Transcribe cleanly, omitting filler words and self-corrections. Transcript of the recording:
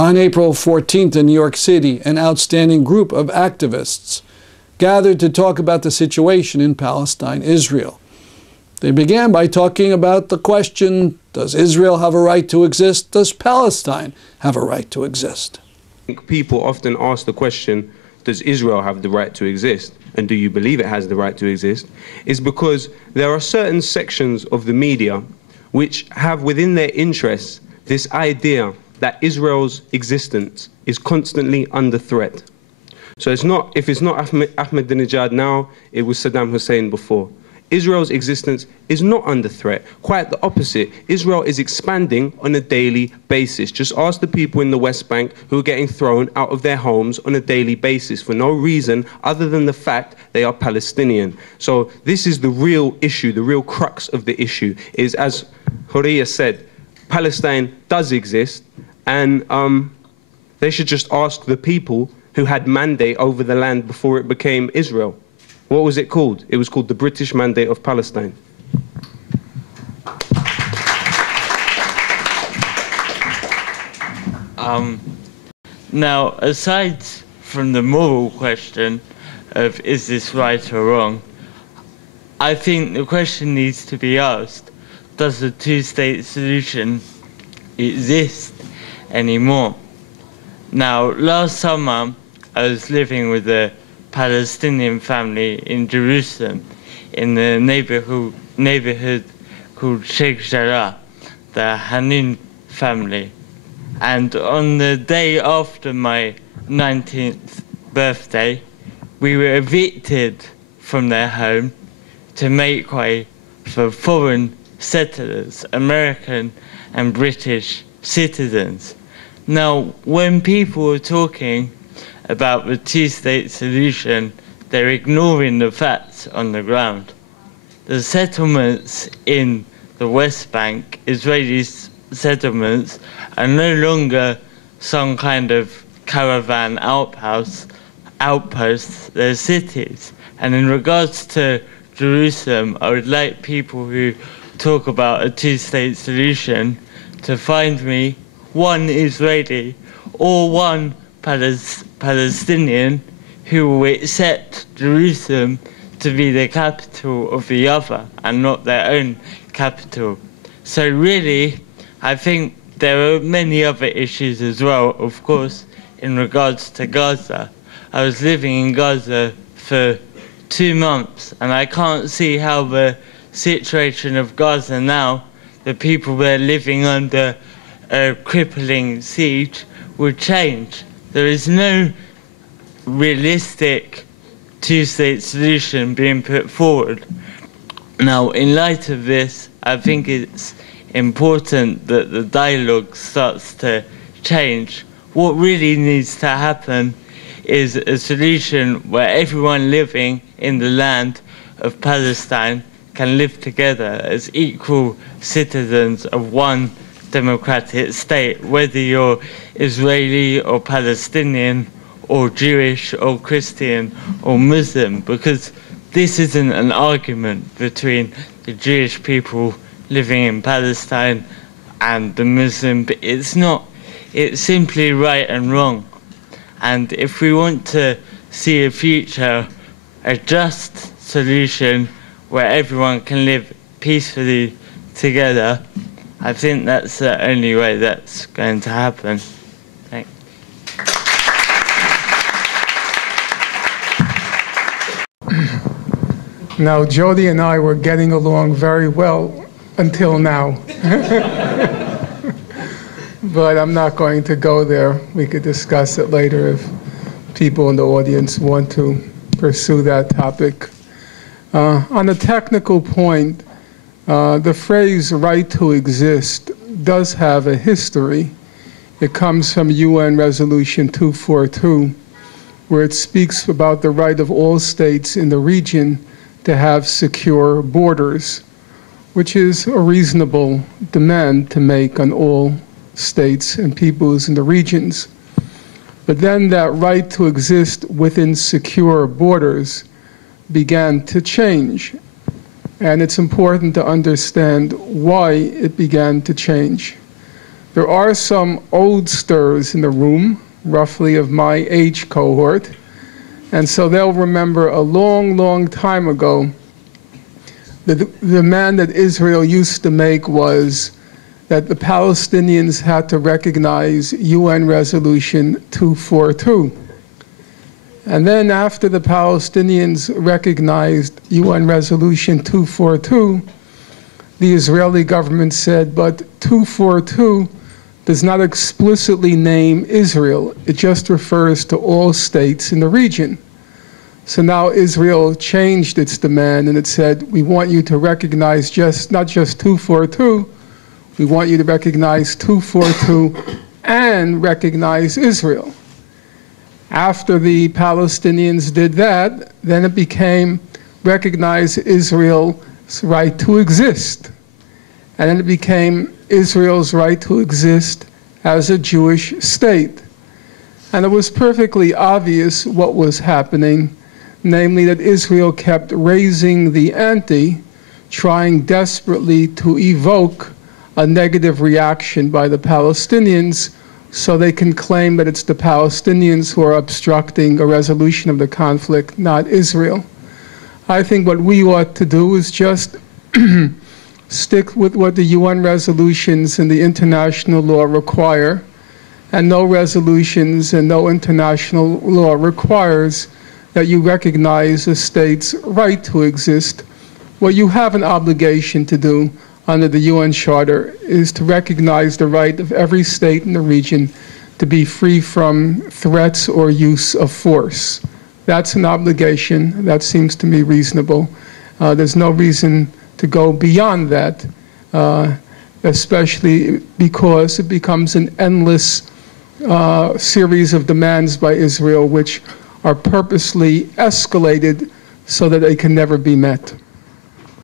On April 14th in New York City, an outstanding group of activists gathered to talk about the situation in Palestine, Israel. They began by talking about the question, does Israel have a right to exist? Does Palestine have a right to exist? People often ask the question, does Israel have the right to exist? And do you believe it has the right to exist? Is because there are certain sections of the media which have within their interests this idea that Israel's existence is constantly under threat. So it's not, if it's not Ahmadinejad now, it was Saddam Hussein before. Israel's existence is not under threat. Quite the opposite. Israel is expanding on a daily basis. Just ask the people in the West Bank who are getting thrown out of their homes on a daily basis for no reason other than the fact they are Palestinian. So this is the real issue, the real crux of the issue, is, as Horia said, Palestine does exist, and they should just ask the people who had mandate over the land before it became Israel. What was it called? It was called the British Mandate of Palestine. Now, aside from the moral question of is this right or wrong, I think the question needs to be asked, does the two-state solution exist anymore? Now, last summer, I was living with a Palestinian family in Jerusalem, in the neighborhood called Sheikh Jarrah, the Hanun family. And on the day after my 19th birthday, we were evicted from their home to make way for foreign settlers, American and British citizens. Now, when people are talking about the two-state solution, they're ignoring the facts on the ground. The settlements in the West Bank, Israeli settlements, are no longer some kind of caravan outposts, they're cities. And in regards to Jerusalem, I would like people who talk about a two-state solution to find me one Israeli or one Palestinian who will accept Jerusalem to be the capital of the other and not their own capital. So really, I think there are many other issues as well, of course, in regards to Gaza. I was living in Gaza for 2 months, and I can't see how the situation of Gaza now, the people there living under a crippling siege, would change. There is no realistic two-state solution being put forward. Now, in light of this, I think it's important that the dialogue starts to change. What really needs to happen is a solution where everyone living in the land of Palestine can live together as equal citizens of one democratic state, whether you're Israeli or Palestinian or Jewish or Christian or Muslim, because this isn't an argument between the Jewish people living in Palestine and the Muslim, but it's not. It's simply right and wrong. And if we want to see a future, a just solution where everyone can live peacefully together, I think that's the only way that's going to happen. Thanks. Now, Jody and I were getting along very well until now. But I'm not going to go there. We could discuss it later if people in the audience want to pursue that topic. On a technical point, the phrase right to exist does have a history. It comes from UN Resolution 242, where it speaks about the right of all states in the region to have secure borders, which is a reasonable demand to make on all states and peoples in the regions. But then that right to exist within secure borders began to change. And it's important to understand why it began to change. There are some oldsters in the room, roughly of my age cohort, and so they'll remember a long, long time ago, the demand that Israel used to make was that the Palestinians had to recognize UN Resolution 242. And then after the Palestinians recognized UN Resolution 242, the Israeli government said, but 242 does not explicitly name Israel. It just refers to all states in the region. So now Israel changed its demand and it said, we want you to recognize not just 242, we want you to recognize 242 and recognize Israel. After the Palestinians did that, then it became recognize Israel's right to exist. And then it became Israel's right to exist as a Jewish state. And it was perfectly obvious what was happening, namely that Israel kept raising the ante, trying desperately to evoke a negative reaction by the Palestinians so they can claim that it's the Palestinians who are obstructing a resolution of the conflict, not Israel. I think what we ought to do is just stick with what the UN resolutions and the international law require, and no resolutions and no international law requires that you recognize a state's right to exist. What you have an obligation to do under the UN Charter is to recognize the right of every state in the region to be free from threats or use of force. That's an obligation. That seems to me reasonable. There's no reason to go beyond that, especially because it becomes an endless series of demands by Israel which are purposely escalated so that they can never be met.